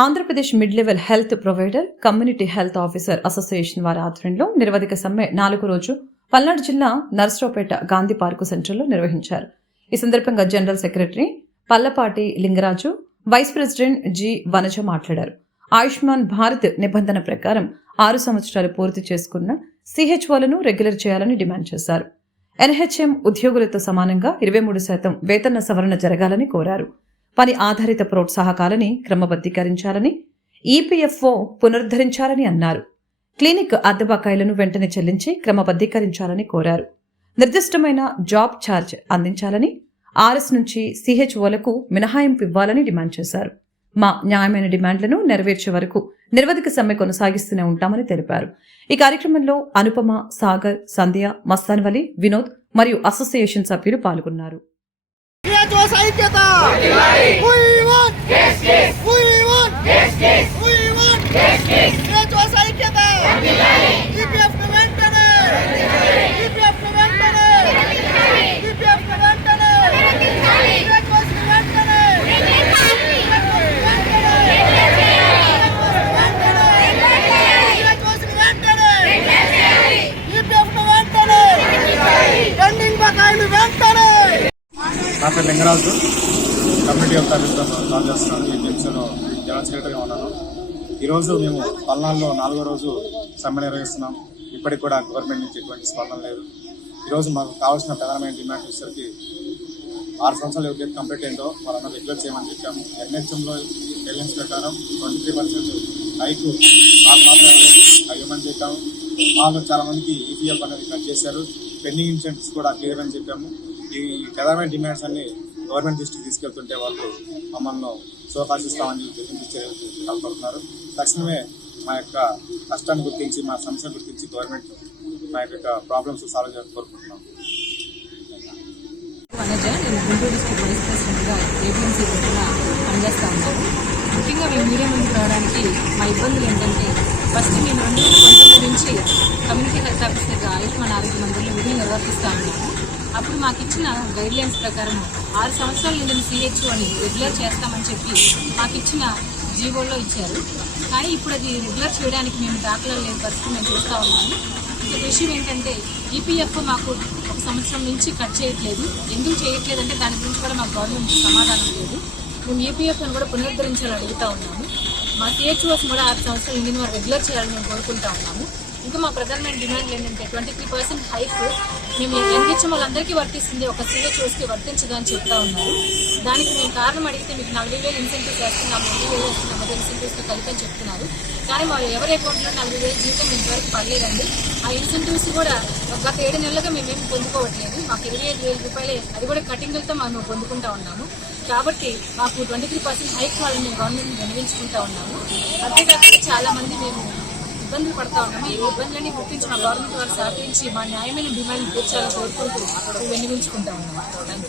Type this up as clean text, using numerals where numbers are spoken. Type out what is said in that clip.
Andhra Pradesh mid level health provider community health officer association వారి ఆధ్వర్యంలో నిరవధిక సమ్మె 4వ రోజు పల్నాడు జిల్లా నర్సరావుపేట గాంధీ పార్కు సెంటర్లో నిర్వహించారు. ఈ సందర్భంగా general secretary Pallapati Lingaraju, vice president G Vanaja మాట్లాడారు. ఆయుష్మాన్ భారత్ నిబంధన ప్రకారం 6 సంవత్సరాలు పూర్తి చేసుకున్న సిహెచ్ఓలను రెగ్యులర్ చేయాలని డిమాండ్ చేశారు. ఎన్హెచ్ఎం ఉద్యోగులతో సమానంగా 23% వేతన సవరణ జరగాలని కోరారు. పని ఆధారిత ప్రోత్సాహకాలని క్రమబద్ధీకరించాలని, ఈపీఎఫ్ఓ పునరుద్ధరించాలని అన్నారు. క్లినిక్ అద్దె బకాయిలను వెంటనే చెల్లించి క్రమబద్ధీకరించాలని కోరారు. నిర్దిష్టమైన జాబ్ ఛార్జ్ అందించాలని, ఆర్ఎస్ నుంచి సిహెచ్ఓలకు మినహాయింపు ఇవ్వాలని డిమాండ్ చేశారు. మా న్యాయమైన డిమాండ్లను నెరవేర్చే వరకు నిరవధిక సమ్మె కొనసాగిస్తూనే ఉంటామని తెలిపారు. ఈ కార్యక్రమంలో అనుపమ, సాగర్, సంధ్య, మస్తాన్వలి, వినోద్ మరియు అసోసియేషన్ సభ్యులు పాల్గొన్నారు. నా పేరు Lingaraju, community health officer join చేస్తున్నాను. ఈ డివిజన్లో జనరల్ సెక్రటరీగా ఉన్నాను. ఈరోజు మేము పల్నాడులో 4వ రోజు సమ్మె నిర్వహిస్తున్నాం. ఇప్పటికి కూడా గవర్నమెంట్ నుంచి ఎటువంటి స్పందన లేదు. ఈరోజు మాకు కావాల్సిన ప్రధానమైన డిమాండ్ వచ్చేసరికి 6 సంవత్సరాలు ఎవరికైతే కంప్లీట్ అయిందో వాళ్ళందరూ రెగ్యులర్ చేయమని చెప్పాము. ఎన్హెచ్ఎంలో గైడ్లైన్స్ ప్రకారం 23% హైక్ మాకు మాత్రం లేదు, అవి ఇవ్వమని చెప్పాము. మాకు చాలా మందికి ఈపీఎఫ్ అనేది కట్ చేశారు. పెండింగ్ ఇన్సెంటివ్స్ కూడా క్లియర్ అని చెప్పాము. ఈ ప్రధానమైన డిమాండ్స్ అన్ని గవర్నమెంట్ దృష్టికి తీసుకెళ్తుంటే వాళ్ళు మమ్మల్ని సోకాశిస్తామని బెదిరించే కలపడుతున్నారు. తక్షణమే మా యొక్క కష్టాన్ని గుర్తించి, మా సమస్యను గుర్తించి గవర్నమెంట్ మా యొక్క ప్రాబ్లమ్స్ సాల్వ్ చేయాలని కోరుకుంటున్నాం. నేను గుంటూరు డిస్ట్రిక్ట్ వైస్ ప్రెసిడెంట్గా ఏబిఎంసీ తరఫున పనిచేస్తూ ఉన్నాను. ముఖ్యంగా మేము మీడియా ముందుకు రావడానికి మా ఇబ్బందులు ఏంటంటే, ఫస్ట్ మేము 2019 నుంచి కమ్యూనిటీ హెల్త్ ఆఫీసర్గా ఆయుష్మాన్ ఆరోగ్య మందిరంలో విధులు నిర్వర్తిస్తూ ఉన్నాము. అప్పుడు మాకు ఇచ్చిన గైడ్లైన్స్ ప్రకారం 6 సంవత్సరాల నిండిన సిహెచ్ఓ అని రెగ్యులర్ చేస్తామని చెప్పి మాకు ఇచ్చిన జీవోల్లో ఇచ్చారు. కానీ ఇప్పుడు అది రెగ్యులర్ చేయడానికి మేము దాఖలాలు లేని పరిస్థితి మేము చూస్తూ ఉన్నాము. ఇంకొక విషయం ఏంటంటే, ఈపీఎఫ్ మాకు 1 సంవత్సరం నుంచి కట్ చేయట్లేదు. ఎందుకు చేయట్లేదంటే దాని గురించి కూడా మాకు గవర్నమెంట్ సమాధానం లేదు. మేము ఈపీఎఫ్ను కూడా పునరుద్ధరించాలని అడుగుతూ ఉన్నాము. మా సిహెచ్ఓస్ కూడా 6 సంవత్సరాలు నిండిన వారు రెగ్యులర్ చేయాలని మేము కోరుకుంటా ఉన్నాము. ఇంకా మా ప్రధానమైన డిమాండ్లు ఏంటంటే 23% హైక్ మేము ఎన్హెచ్ఎం వాళ్ళందరికీ వర్తిస్తుంది, ఒక సిహెచ్ఓస్కి వర్తించదు అని చెప్తా ఉన్నారు. దానికి మేము కారణం అడిగితే మీకు 40,000 ఇన్సెంటివ్స్ వేస్తున్నాము, 50,000 వేస్తున్నాము, అదే ఇన్సెంటివ్స్తో కలిపి అని చెప్తున్నారు. కానీ మా ఎవరి అకౌంట్లో 40,000 జీతం ఇంతవరకు పడలేదండి. ఆ ఇన్సెంటివ్స్ కూడా గత 7 నెలలుగా మేమేమి పొందుకోవట్లేదు. మాకు 25,000 రూపాయలే, అది కూడా కటింగ్లతో మేము పొందుకుంటా ఉన్నాము. కాబట్టి మాకు 23% హైక్ వాళ్ళని మేము గవర్నమెంట్ వినియోగించుకుంటా ఉన్నాము. అంతేకాకుండా చాలామంది మేము ఇబ్బందులు పడతా ఉన్నాము. ఈ ఇబ్బందులన్నీ గుర్తించి మా గవర్నమెంట్ వారు సహకరించి మా న్యాయమైన డిమాండ్ తీర్చాలని కోరుకుంటూ వినియోగించుకుంటా ఉన్నాము.